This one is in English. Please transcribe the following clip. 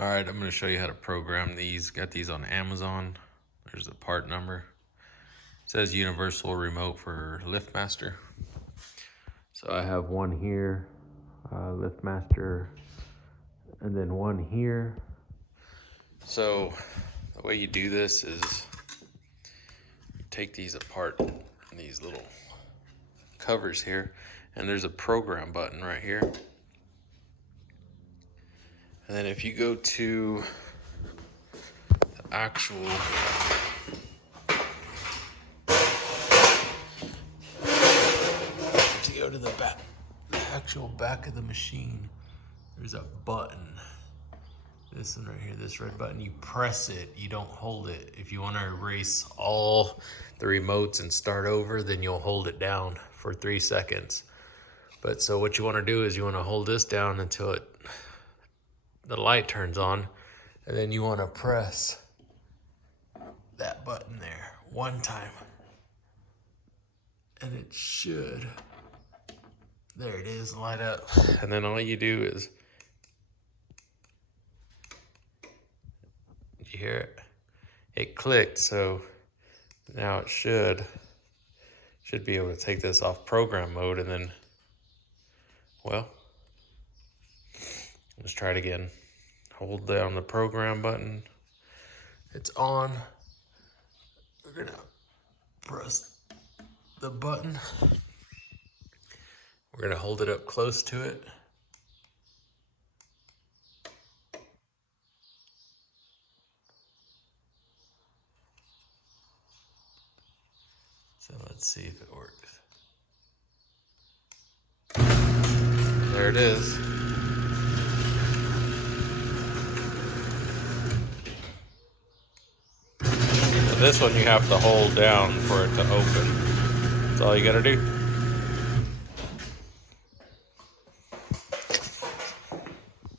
All right, I'm going to show you how to program these. Got these on Amazon. There's the part number. It says universal remote for LiftMaster. So I have one here, LiftMaster, and then one here. So the way you do this is you take these apart, these little covers here, and there's a program button right here. And then if you go to the actual to the back, the actual back of the machine, there's a button. This one right here, this red button, you press it, you don't hold it. If you want to erase all the remotes and start over, then you'll hold it down for 3 seconds. But so what you want to do is you want to hold this down until the light turns on, and then you want to press that button there one time. And it should, there it is, light up. And then all you do is, you hear it? It clicked, so now it should be able to take this off program mode, and then, well, let's try it again. Hold down the program button. It's on. We're gonna press the button. We're gonna hold it up close to it. So let's see if it works. There it is. And this one you have to hold down for it to open. That's all you gotta do.